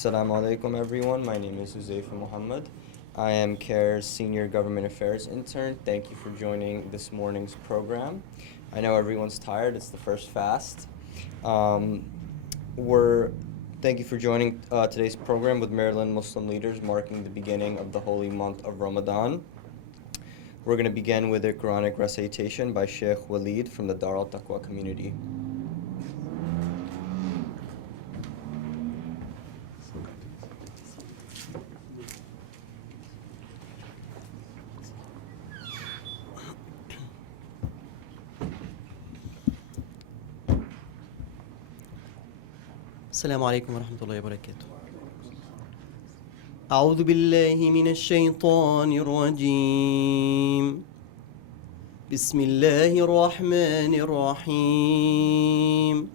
Assalamu alaikum everyone, my name is Huzaifa Muhammad. I am CAIR's Senior Government Affairs Intern. Thank you for joining this morning's program. I know everyone's tired, it's the first fast. Thank you for joining today's program with Maryland Muslim leaders marking the beginning of the holy month of Ramadan. We're going to begin with a Quranic recitation by Sheikh Walid from the Dar al-Taqwa community. السلام عليكم ورحمة الله وبركاته. أعوذ بالله من الشيطان الرجيم. بسم الله الرحمن الرحيم.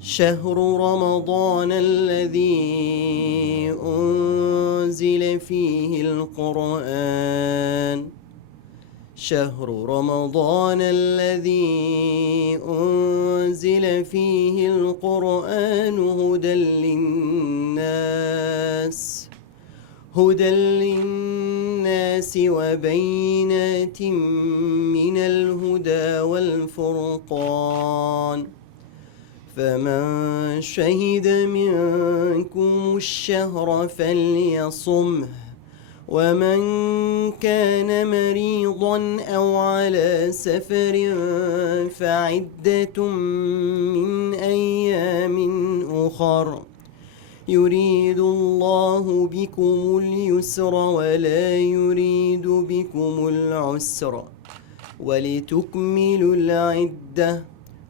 شهر رمضان الذي أنزل فيه القرآن. شهر رمضان الذي أنزل فيه القرآن هدى للناس وبينات من الهدى والفرقان فمن شهد منكم الشهر فليصمه ومن كان مريضا أو على سفر فعدة من أيام أخر يريد الله بكم اليسر ولا يريد بكم العسر ولتكملوا العدة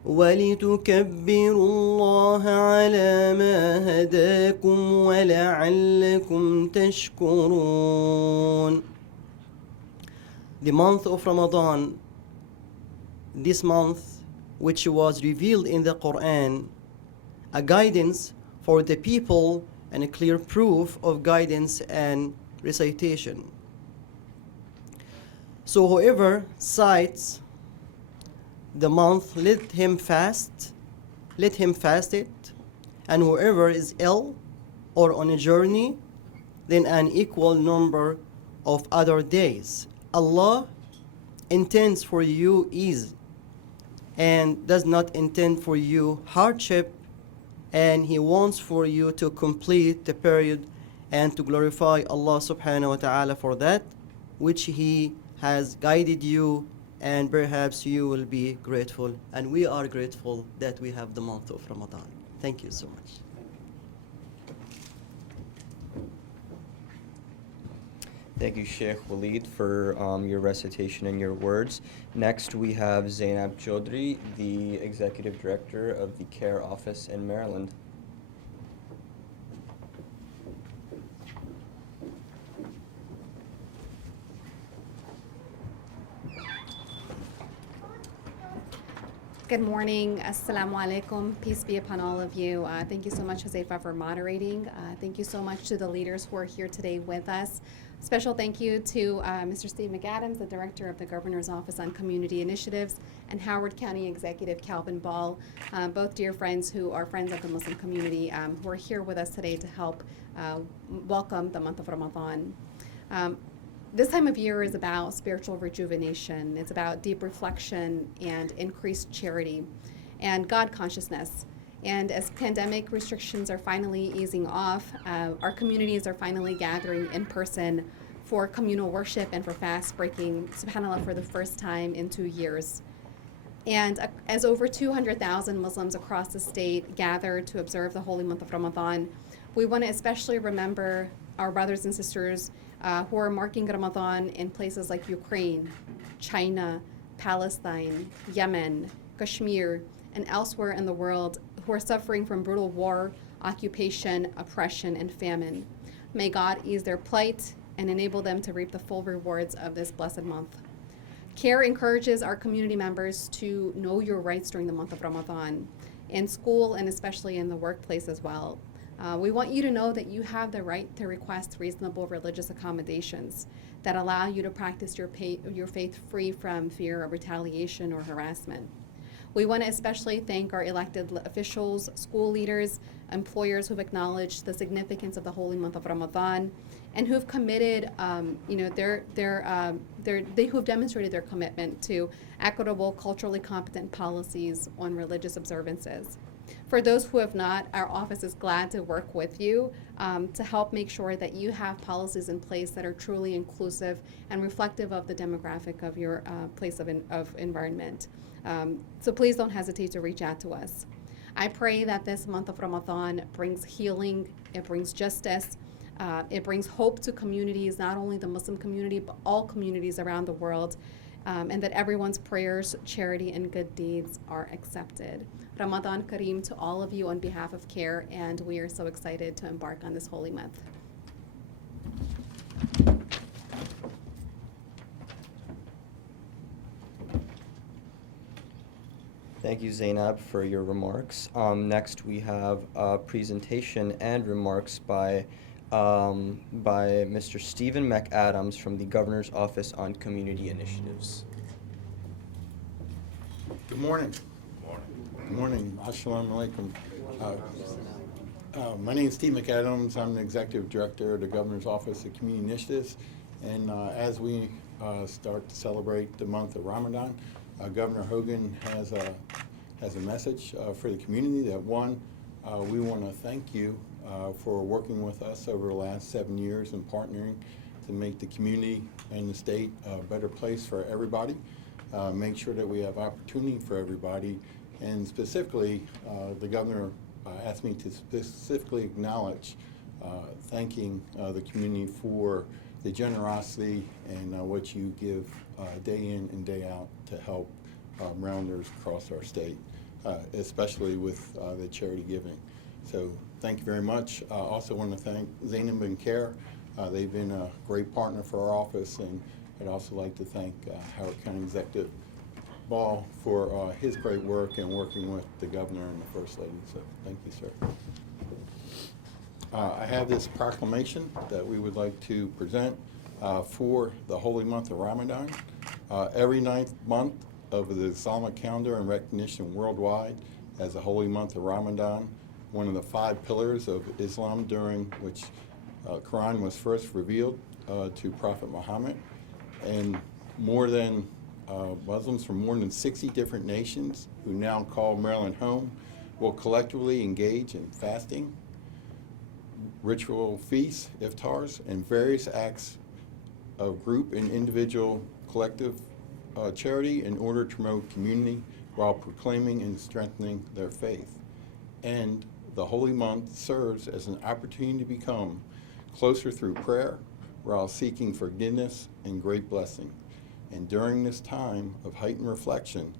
ولتكبروا الله على ما هداكم ولعلكم تشكرون. The month of Ramadan, this month which was revealed in the Quran, a guidance for the people and a clear proof of guidance and recitation. So whoever cites the month, let him fast it, and whoever is ill or on a journey, then an equal number of other days. Allah intends for you ease and does not intend for you hardship, and He wants for you to complete the period and to glorify Allah subhanahu wa ta'ala for that which He has guided you, and perhaps you will be grateful, and we are grateful that we have the month of Ramadan. Thank you so much. Thank you, Sheikh Walid, for your recitation and your words. Next, we have Zainab Chaudhry, the Executive Director of the CAIR office in Maryland. Good morning. Assalamu alaikum. Peace be upon all of you. Thank you so much, Huzaifa, for moderating. Thank you so much to the leaders who are here today with us. Special thank you to Mr. Steve McAdams, the Director of the Governor's Office on Community Initiatives, and Howard County Executive Calvin Ball, both dear friends who are friends of the Muslim community who are here with us today to help welcome the month of Ramadan. This time of year is about spiritual rejuvenation. It's about deep reflection and increased charity and God consciousness. And as pandemic restrictions are finally easing off, our communities are finally gathering in person for communal worship and for fast breaking, subhanAllah, for the first time in 2 years. And as over 200,000 Muslims across the state gather to observe the holy month of Ramadan, we want to especially remember our brothers and sisters who are marking Ramadan in places like Ukraine, China, Palestine, Yemen, Kashmir, and elsewhere in the world who are suffering from brutal war, occupation, oppression, and famine. May God ease their plight and enable them to reap the full rewards of this blessed month. CAIR encourages our community members to know your rights during the month of Ramadan, in school and especially in the workplace as well. We want you to know that you have the right to request reasonable religious accommodations that allow you to practice your faith free from fear of retaliation or harassment. We want to especially thank our elected officials, school leaders, employers who've acknowledged the significance of the holy month of Ramadan, and who've committed, who've demonstrated their commitment to equitable, culturally competent policies on religious observances. For those who have not, our office is glad to work with you to help make sure that you have policies in place that are truly inclusive and reflective of the demographic of your place of environment. So please don't hesitate to reach out to us. I pray that this month of Ramadan brings healing, it brings justice, it brings hope to communities, not only the Muslim community, but all communities around the world, and that everyone's prayers, charity, and good deeds are accepted. Ramadan Kareem to all of you on behalf of CAIR, and we are so excited to embark on this holy month. Thank you, Zainab, for your remarks. Next, we have a presentation and remarks by Mr. Stephen McAdams from the Governor's Office on Community Initiatives. Good morning. Good morning. Assalamu alaikum. My name is Steve McAdams. I'm the Executive Director of the Governor's Office of Community Initiatives. And as we start to celebrate the month of Ramadan, Governor Hogan has a message for the community that, one, we want to thank you for working with us over the last 7 years and partnering to make the community and the state a better place for everybody, make sure that we have opportunity for everybody, and specifically, the governor asked me to specifically acknowledge thanking the community for the generosity and what you give day in and day out to help Marylanders across our state, especially with the charity giving. So thank you very much. I also want to thank Zainab and CAIR. They've been a great partner for our office, and I'd also like to thank Howard County Executive Ball for his great work and working with the governor and the First Lady. So thank you, sir. I have this proclamation that we would like to present for the holy month of Ramadan. Every ninth month of the Islamic calendar and recognition worldwide as the holy month of Ramadan, one of the 5 pillars of Islam during which Quran was first revealed to Prophet Muhammad, and more than Muslims from more than 60 different nations who now call Maryland home will collectively engage in fasting, ritual feasts, iftars, and various acts of group and individual collective charity in order to promote community while proclaiming and strengthening their faith. And the holy month serves as an opportunity to become closer through prayer while seeking forgiveness and great blessing. And during this time of heightened reflection,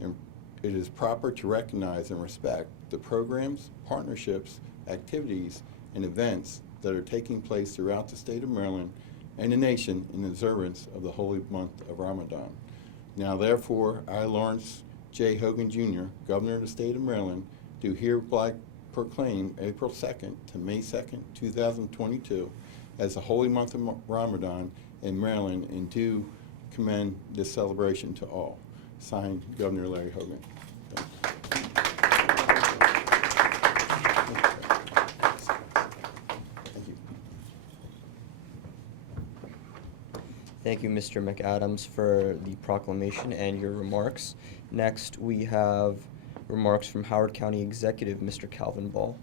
it is proper to recognize and respect the programs, partnerships, activities, and events that are taking place throughout the state of Maryland and the nation in observance of the holy month of Ramadan. Now, therefore, I, Lawrence J. Hogan, Jr., Governor of the state of Maryland, do hereby proclaim April 2nd to May 2nd, 2022 as the holy month of Ramadan in Maryland, and do commend this celebration to all. Signed, Governor Larry Hogan. Thank you. Thank you, Mr. McAdams, for the proclamation and your remarks. Next, we have remarks from Howard County Executive, Mr. Calvin Ball.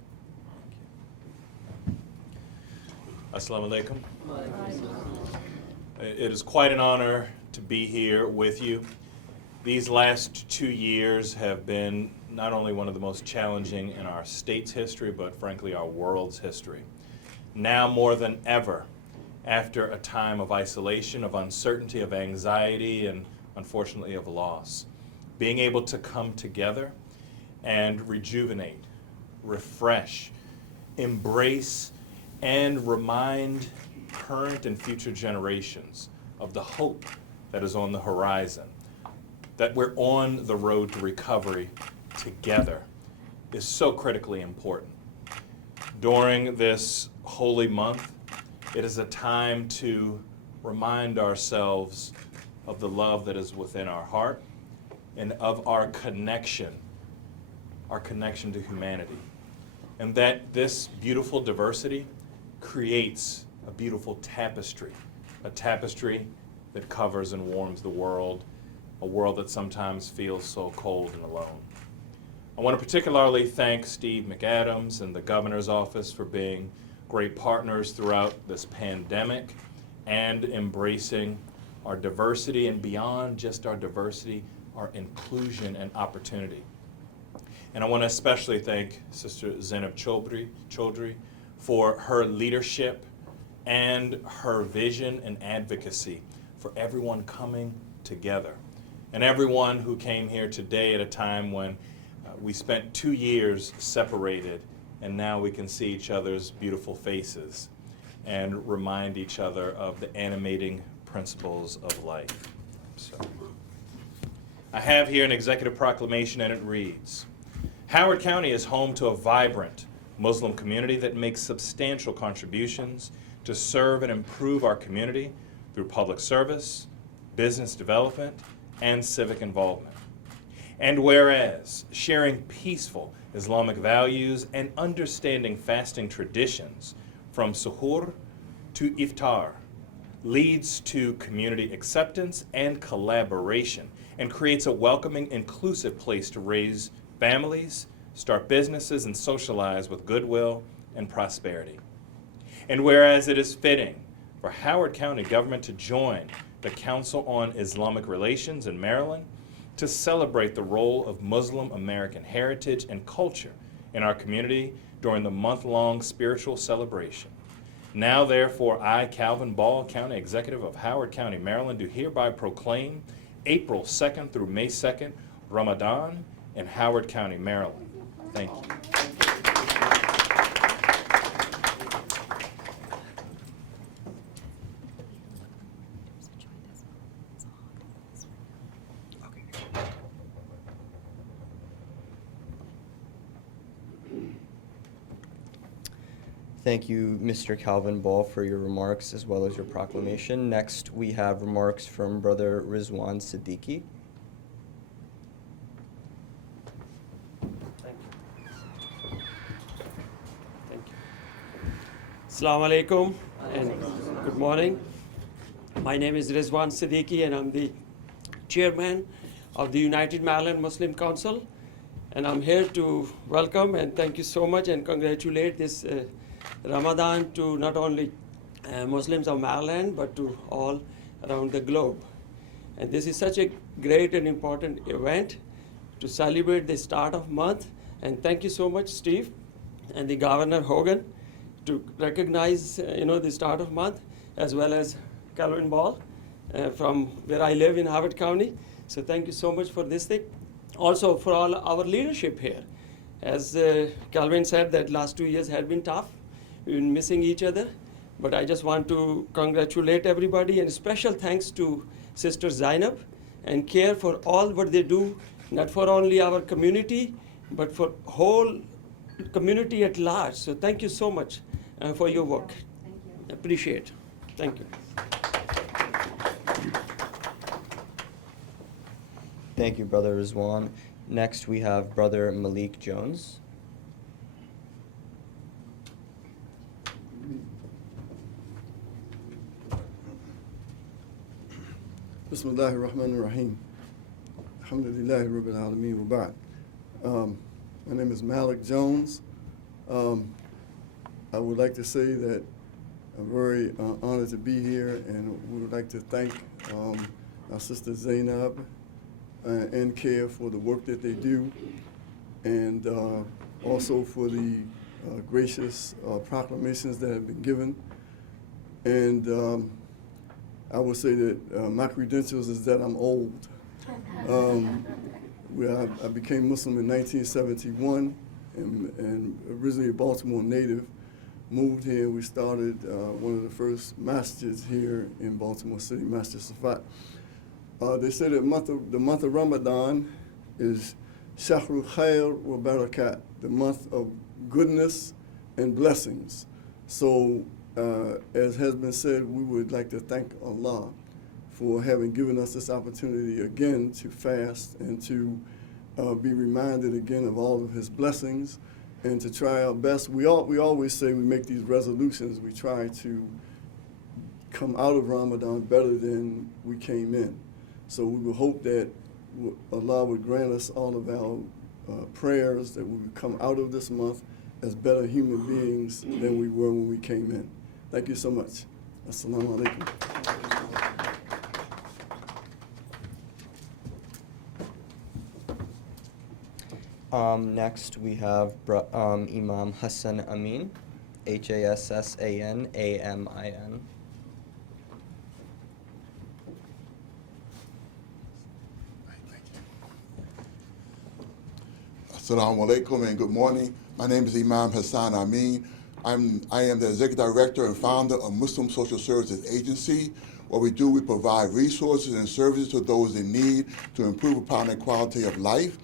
Assalamu alaikum. It is quite an honor to be here with you. These last 2 years have been not only one of the most challenging in our state's history, but frankly our world's history. Now more than ever, after a time of isolation, of uncertainty, of anxiety, and unfortunately of loss, being able to come together and rejuvenate, refresh, embrace, and remind current and future generations of the hope that is on the horizon, that we're on the road to recovery together, is so critically important. During this holy month, it is a time to remind ourselves of the love that is within our heart, and of our connection to humanity. And that this beautiful diversity creates a beautiful tapestry, a tapestry that covers and warms the world, a world that sometimes feels so cold and alone. I want to particularly thank Steve McAdams and the governor's office for being great partners throughout this pandemic and embracing our diversity, and beyond just our diversity, our inclusion and opportunity. And I want to especially thank Sister Zainab Chaudhry for her leadership and her vision and advocacy for everyone coming together. And everyone who came here today at a time when we spent 2 years separated, and now we can see each other's beautiful faces and remind each other of the animating principles of life. So, I have here an executive proclamation, and it reads, Howard County is home to a vibrant Muslim community that makes substantial contributions to serve and improve our community through public service, business development, and civic involvement. And whereas sharing peaceful Islamic values and understanding fasting traditions from suhoor to iftar leads to community acceptance and collaboration and creates a welcoming, inclusive place to raise families, start businesses, and socialize with goodwill and prosperity. And whereas it is fitting for Howard County government to join the Council on Islamic Relations in Maryland to celebrate the role of Muslim American heritage and culture in our community during the month-long spiritual celebration. Now, therefore, I, Calvin Ball, County Executive of Howard County, Maryland, do hereby proclaim April 2nd through May 2nd, Ramadan in Howard County, Maryland. Thank you. Thank you, Mr. Calvin Ball, for your remarks as well as your proclamation. Next, we have remarks from Brother Rizwan Siddiqui. Thank you. Thank you. Assalamu alaikum and good morning. My name is Rizwan Siddiqui and I'm the chairman of the United Maryland Muslim Council. And I'm here to welcome and thank you so much and congratulate this Ramadan to not only Muslims of Maryland but to all around the globe. And this is such a great and important event to celebrate the start of month. And thank you so much, Steve and the Governor Hogan, to recognize the start of month, as well as Calvin Ball from where I live in Howard County. So thank you so much for this thing. Also for all our leadership here. As Calvin said, that last 2 years had been tough. We've been missing each other. But I just want to congratulate everybody, and special thanks to Sister Zainab and CAIR for all what they do, not for only our community, but for whole community at large. So thank you so much for your work. Thank you. Appreciate. Thank you. Thank you, Brother Rizwan. Next, we have Brother Malek Jones. Bismillahir Rahmanir Rahim. Alhamdulillahi Rabbil Alameen wa ba'd. My name is Malek Jones. I would like to say that I'm very honored to be here, and we would like to thank our sister Zainab and CAIR for the work that they do, and also for the gracious proclamations that have been given. And I would say that my credentials is that I'm old. I became Muslim in 1971 and originally a Baltimore native. Moved here, we started one of the first masjids here in Baltimore City, Masjid Safat. They say that the month of Ramadan is Shahrul Khair wa Barakat, the month of goodness and blessings. So, as has been said, we would like to thank Allah for having given us this opportunity again to fast and to be reminded again of all of his blessings and to try our best. We always say we make these resolutions. We try to come out of Ramadan better than we came in. So we will hope that Allah would grant us all of our prayers, that we would come out of this month as better human beings than we were when we came in. Thank you so much. Assalamu alaikum. Next, we have Imam Hassan Amin, Hassan Amin. Assalamu alaikum and good morning. My name is Imam Hassan Amin. I am the Executive Director and founder of Muslim Social Services Agency. What we do, we provide resources and services to those in need to improve upon their quality of life.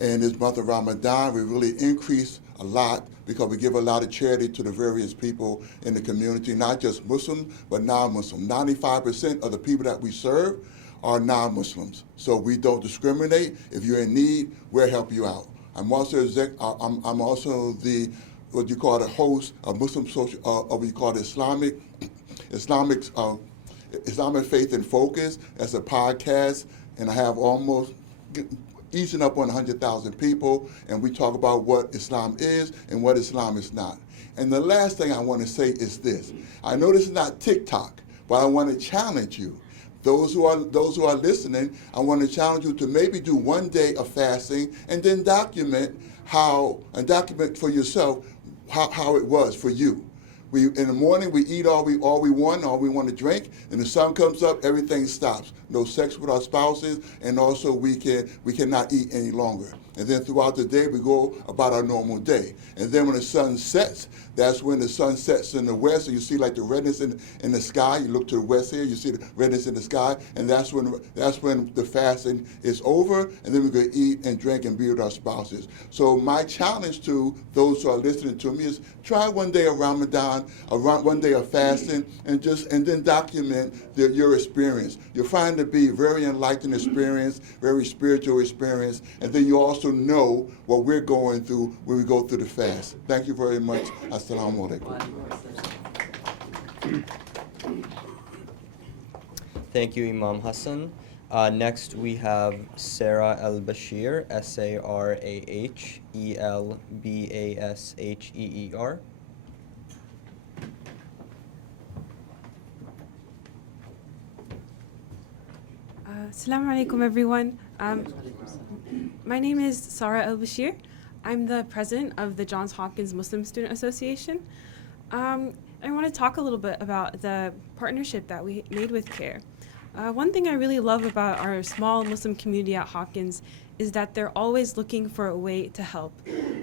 And this month of Ramadan, we really increase a lot because we give a lot of charity to the various people in the community, not just Muslim, but non-Muslim. 95% of the people that we serve are non-Muslims. So we don't discriminate. If you're in need, we'll help you out. I'm also the what you call the host of Muslim social, what you call the Islamic Faith in Focus. That's a podcast, and I have almost easing up on 100,000 people, and we talk about what Islam is and what Islam is not. And the last thing I want to say is this: I know this is not TikTok, but I want to challenge you. Those who are listening, I want to challenge you to maybe do one day of fasting and then document for yourself how it was for you. In the morning we eat all we want to drink, and the sun comes up, everything stops. No sex with our spouses, and also we cannot eat any longer. And then throughout the day we go about our normal day. And then when the sun sets, that's when the sun sets in the west, and you see like the redness in the sky. You look to the west here, you see the redness in the sky, and that's when the fasting is over, and then we go eat and drink and be with our spouses. So my challenge to those who are listening to me is try one day of Ramadan, one day of fasting, and then document your experience. You'll find it to be a very enlightened experience, very spiritual experience, and then you also know what we're going through when we go through the fast. Thank you very much. Assalamu alaikum. Thank you, Imam Hassan. Next, we have Sarah Albashir, SarahElbasheer. Assalamu alaikum, everyone. My name is Sarah Albashir. I'm the president of the Johns Hopkins Muslim Student Association. I want to talk a little bit about the partnership that we made with CAIR. One thing I really love about our small Muslim community at Hopkins is that they're always looking for a way to help.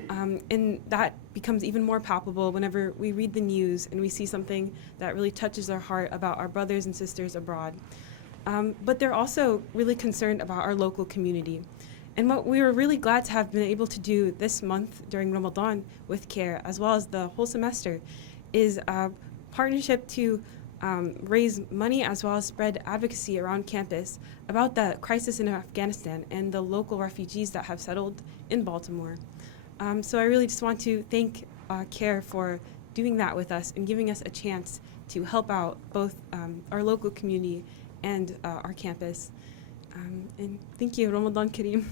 And that becomes even more palpable whenever we read the news and we see something that really touches our heart about our brothers and sisters abroad. But they're also really concerned about our local community. And what we were really glad to have been able to do this month during Ramadan with CAIR, as well as the whole semester, is a partnership to raise money as well as spread advocacy around campus about the crisis in Afghanistan and the local refugees that have settled in Baltimore. So I really just want to thank CAIR for doing that with us and giving us a chance to help out both our local community and our campus. And thank you, Ramadan Kareem.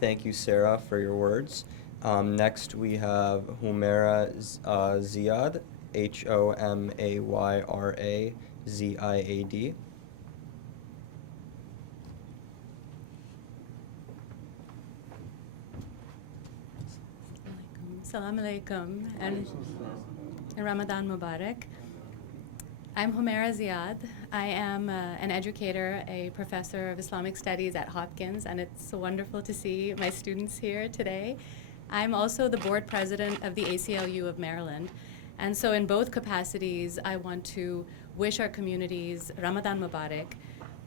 Thank you, Sarah, for your words. Next, we have Humaira Ziad, Homayra Ziad. Assalamu alaikum and Ramadan Mubarak. I'm Humaira Ziad. I am an educator, a professor of Islamic studies at Hopkins, and it's so wonderful to see my students here today. I'm also the board president of the ACLU of Maryland. And so in both capacities, I want to wish our communities Ramadan Mubarak.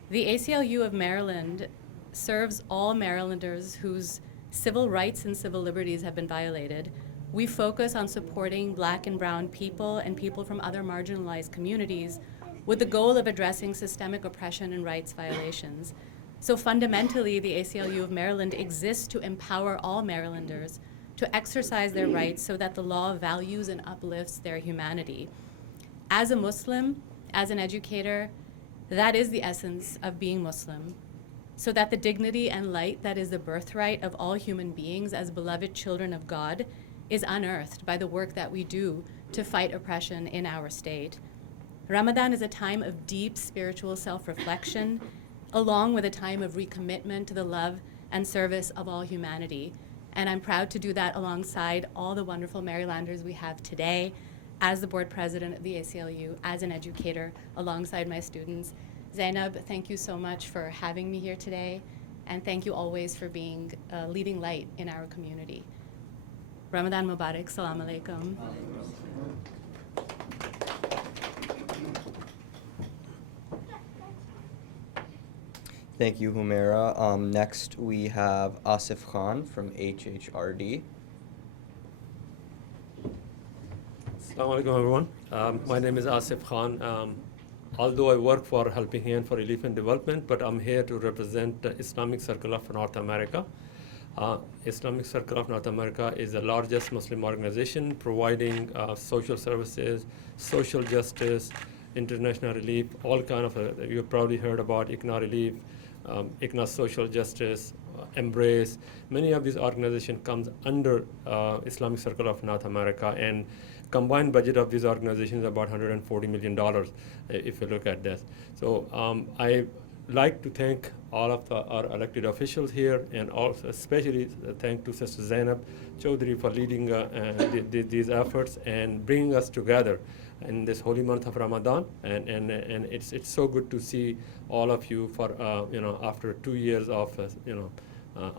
The ACLU of Maryland serves all Marylanders whose civil rights and civil liberties have been violated, we focus on supporting Black and brown people and people from other marginalized communities with the goal of addressing systemic oppression and rights violations. So fundamentally, the ACLU of Maryland exists to empower all Marylanders to exercise their rights so that the law values and uplifts their humanity. As a Muslim, as an educator, that is the essence of being Muslim, so that the dignity and light that is the birthright of all human beings as beloved children of God is unearthed by the work that we do to fight oppression in our state. Ramadan is a time of deep spiritual self-reflection, along with a time of recommitment to the love and service of all humanity. And I'm proud to do that alongside all the wonderful Marylanders we have today, as the board president of the ACLU, as an educator, alongside my students. Zainab, thank you so much for having me here today, and thank you always for being a leading light in our community. Ramadan Mubarak, salam alaikum. Thank you, Humaira. Next, we have Asif Khan from HHRD. Assalamu alaikum, everyone. My name is Asif Khan. Although I work for Helping Hand for Relief and Development, but I'm here to represent the Islamic Circle of North America. Islamic Circle of North America is the largest Muslim organization providing social services, social justice, international relief, all kind of, you've probably heard about ICNA relief, ICNA social justice, Embrace. Many of these organizations comes under Islamic Circle of North America, and combined budget of these organizations is about $140 million if you look at this. So I like to thank all of our elected officials here, and also especially thank to Sister Zainab Chaudhry for leading these efforts and bringing us together in this holy month of Ramadan. And it's so good to see all of you for after 2 years of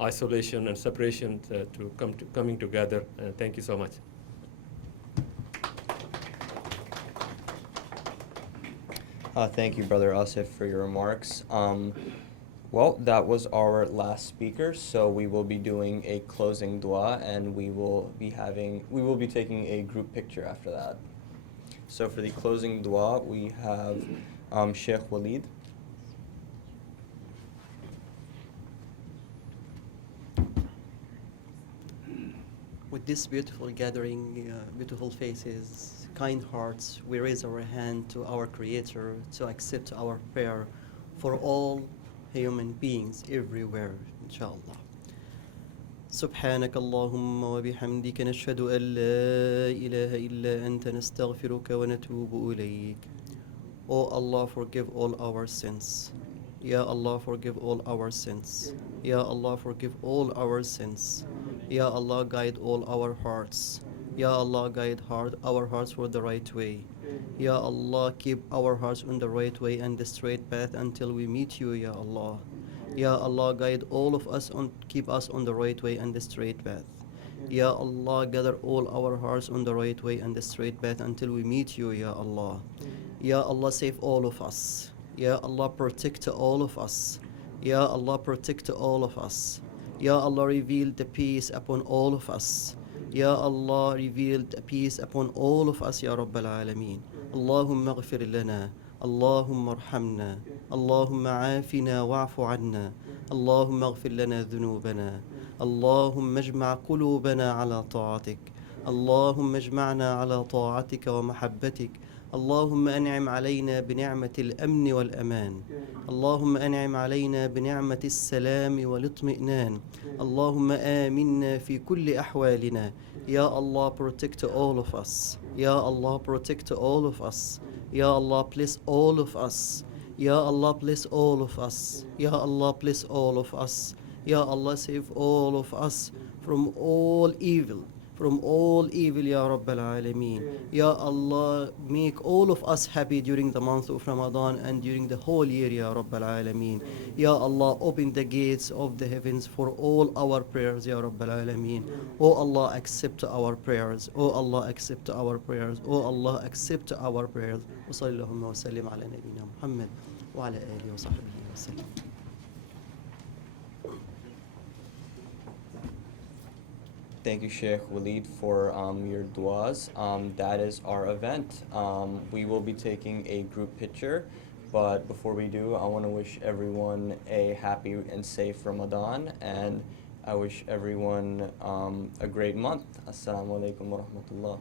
isolation and separation coming together. Thank you so much. Thank you, Brother Asif, for your remarks. Well, that was our last speaker, so we will be doing a closing dua, and we will be taking a group picture after that. So for the closing dua, we have Sheikh Walid. With this beautiful gathering, beautiful faces, kind hearts, we raise our hand to our Creator to accept our prayer for all human beings everywhere, inshallah. سبحانك اللهم وبحمدك نشهد أن لا إله إلا أنت نستغفرك ونتوب إليك. O Allah, forgive all our sins. Ya Allah, forgive all our sins. Ya Allah, forgive all our sins. Ya Allah, guide all our hearts. Ya Allah, guide our hearts for the right way. Ya Allah, keep our hearts on the right way and the straight path until we meet you, Ya Allah. Ya Allah, guide all of us keep us on the right way and the straight path. Ya Allah, gather all our hearts on the right way and the straight path until we meet you, Ya Allah. Ya Allah, save all of us. Ya Allah, protect all of us. Ya Allah, protect all of us. Ya Allah, reveal the peace upon all of us. Ya Allah, reveal the peace upon all of us, Ya Rabbal Alameen. Allahumma ghfir lana. Allahumma arhamna. Allahumma afina wa'fu anna. Allahumma ghfir lana dhunubana. Allahumma ajma' qulubana ala ta'atik. Allahumma ajma'na ala ta'atika wa mahabbatik. اللهم أنعم علينا بنعمة الأمن والأمان. اللهم أنعم علينا بنعمة السلام والاطمئنان. اللهم آمنا في كل أحوالنا. Ya Allah, protect all of us. Ya Allah, protect all of us. Ya Allah, bless all of us. Ya Allah, bless all of us. Ya Allah, bless all of us. Ya Allah, save all of us from all evil. From all evil, Ya Rabbal Alameen. Ya Allah, make all of us happy during the month of Ramadan and during the whole year, Ya Rabbal Alameen. Ya Allah, open the gates of the heavens for all our prayers, Ya Rabbal Alameen. Oh Allah, accept our prayers. Oh Allah, accept our prayers. Oh Allah, accept our prayers. وصلى اللهم وسلم على نبينا محمد وعلى آله وصحبه وسلم. Thank you, Sheikh Walid, for your duas. That is our event. We will be taking a group picture, but before we do, I want to wish everyone a happy and safe Ramadan, and I wish everyone a great month. Assalamu alaikum wa rahmatullah.